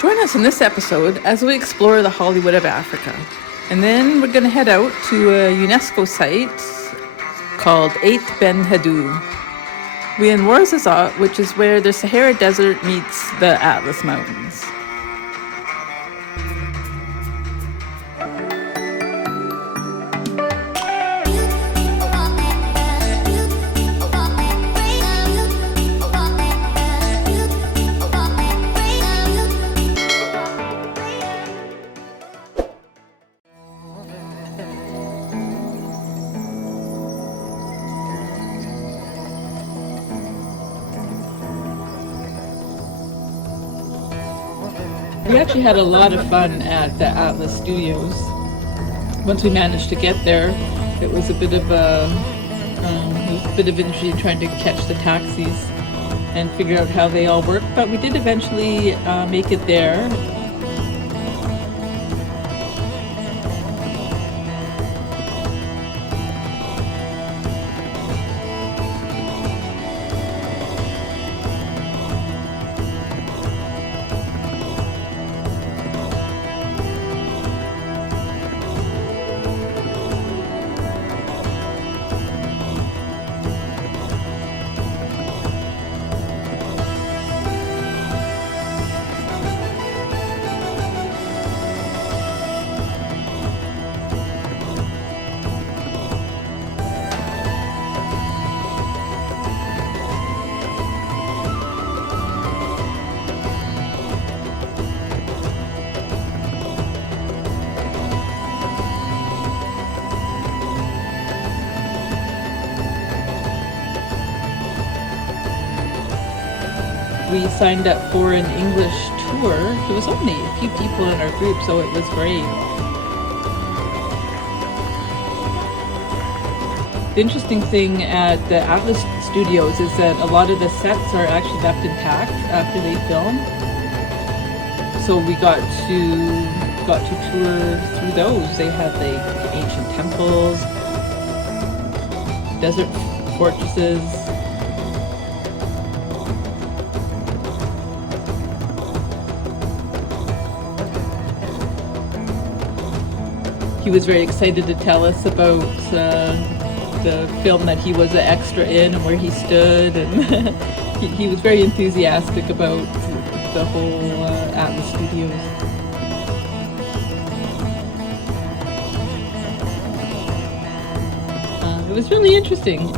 Join us in this episode as we explore the Hollywood of Africa. And then we're going to head out to a UNESCO site called Ait Ben Haddou. We're in Ouarzazate, which is where the Sahara Desert meets the Atlas Mountains. We actually had a lot of fun at the Atlas Studios. Once we managed to get there, it was a bit of energy trying to catch the taxis and figure out how they all work. But we did eventually make it there. We signed up for an English tour. There was only a few people in our group, so it was great. The interesting thing at the Atlas Studios is that a lot of the sets are actually left intact after they film. So we got to tour through those. They had like ancient temples, desert fortresses. He was very excited to tell us about the film that he was an extra in and where he stood, and he was very enthusiastic about the whole Atlas Studios. It was really interesting.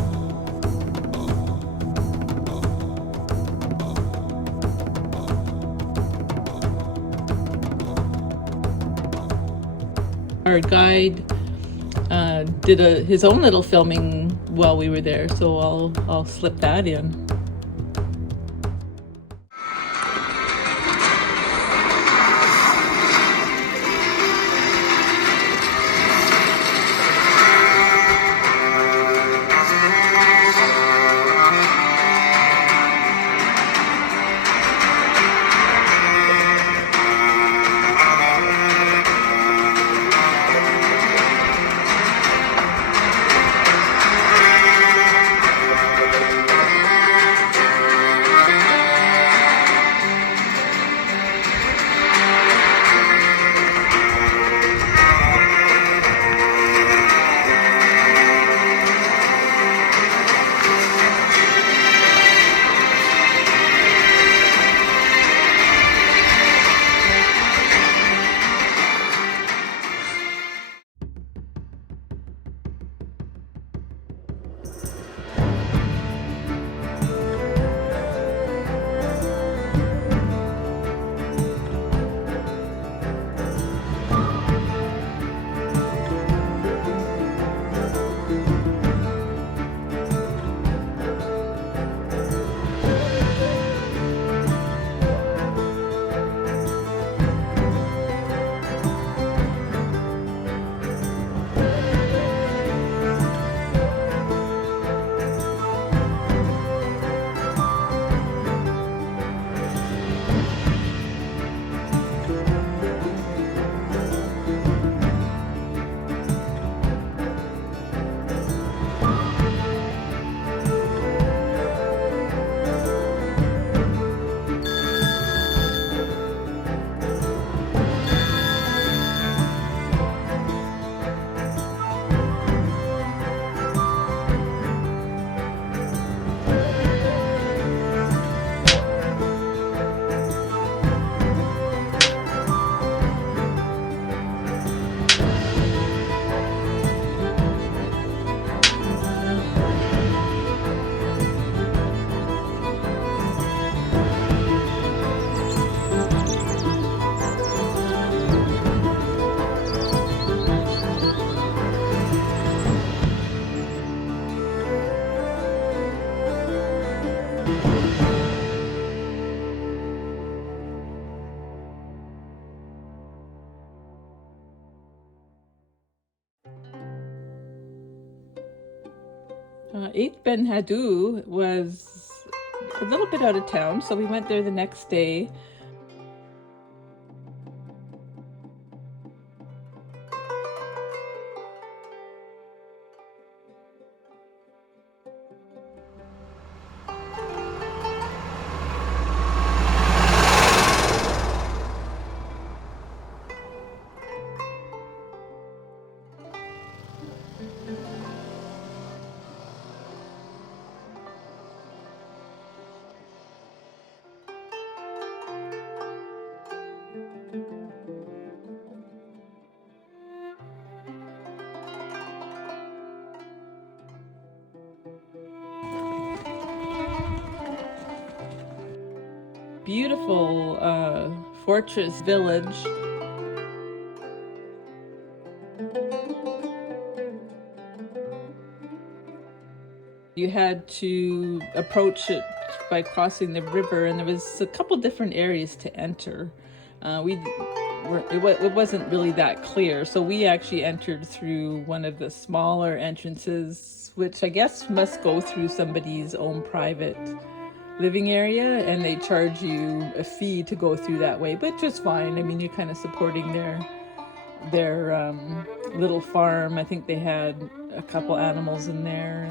Our guide did his own little filming while we were there, so I'll slip that in. Eighth Ben Hadou was a little bit out of town, so we went there the next day. Beautiful fortress village. You had to approach it by crossing the river, and there was a couple different areas to enter. It wasn't really that clear, so we actually entered through one of the smaller entrances, which I guess must go through somebody's own private living area, and they charge you a fee to go through that way, which is fine. I mean, you're kind of supporting their little farm. I think they had a couple animals in there,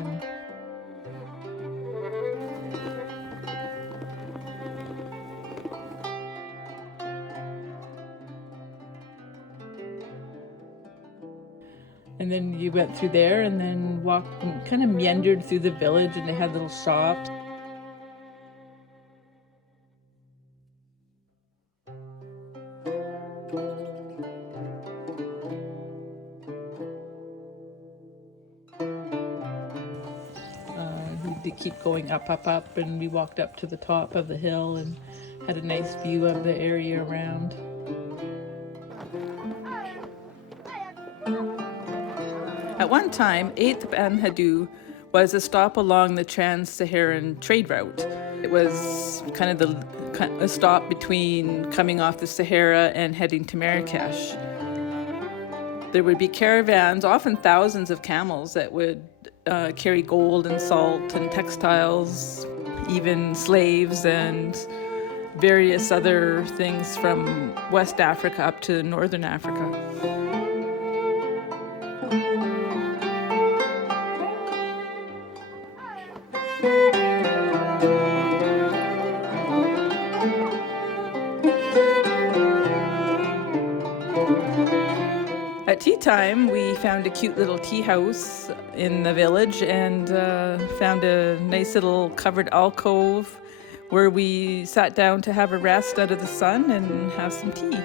and then you went through there and then walked and kind of meandered through the village, and they had little shops. We did keep going up, and we walked up to the top of the hill and had a nice view of the area around. At one time, 8th Ben Hadou was a stop along the Trans-Saharan trade route. It was kind of a stop between coming off the Sahara and heading to Marrakesh. There would be caravans, often thousands of camels, that would carry gold and salt and textiles, even slaves and various other things from West Africa up to Northern Africa. At tea time, we found a cute little tea house in the village and found a nice little covered alcove where we sat down to have a rest out of the sun and have some tea.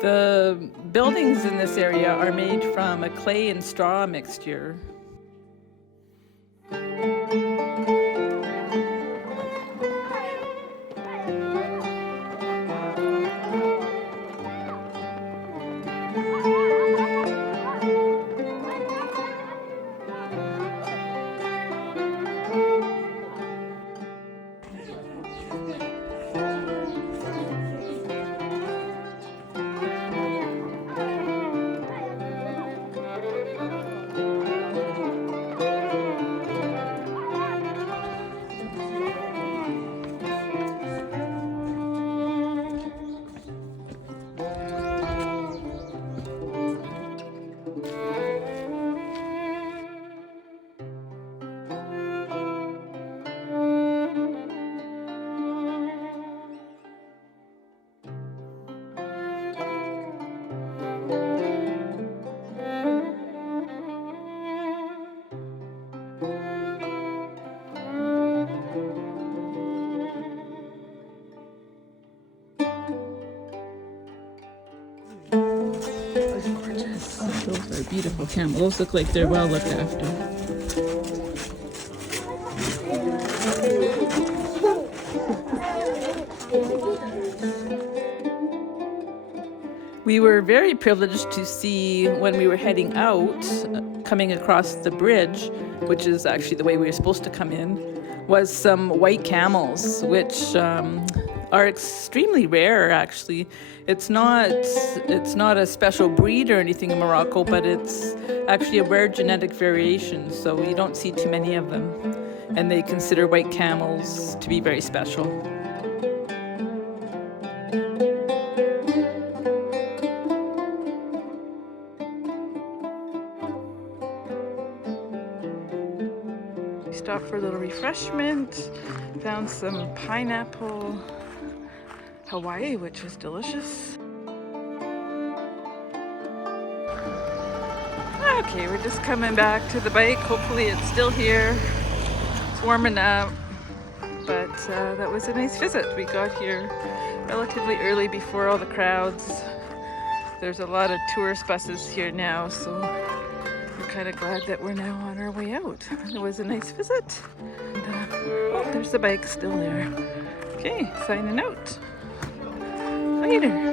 The buildings in this area are made from a clay and straw mixture. Those are beautiful camels. Those look like they're well looked after. We were very privileged to see when we were heading out, coming across the bridge, which is actually the way we were supposed to come in, was some white camels, which are extremely rare, actually. It's not a special breed or anything in Morocco, but it's actually a rare genetic variation, so you don't see too many of them. And they consider white camels to be very special. We stopped for a little refreshment, found some pineapple Hawaii, which was delicious. Okay, we're just coming back to the bike. Hopefully it's still here. It's warming up, but that was a nice visit. We got here relatively early before all the crowds. There's a lot of tourist buses here now, so we're kind of glad that we're now on our way out. It was a nice visit. And, oh, there's the bike still there. Okay, signing out. Later.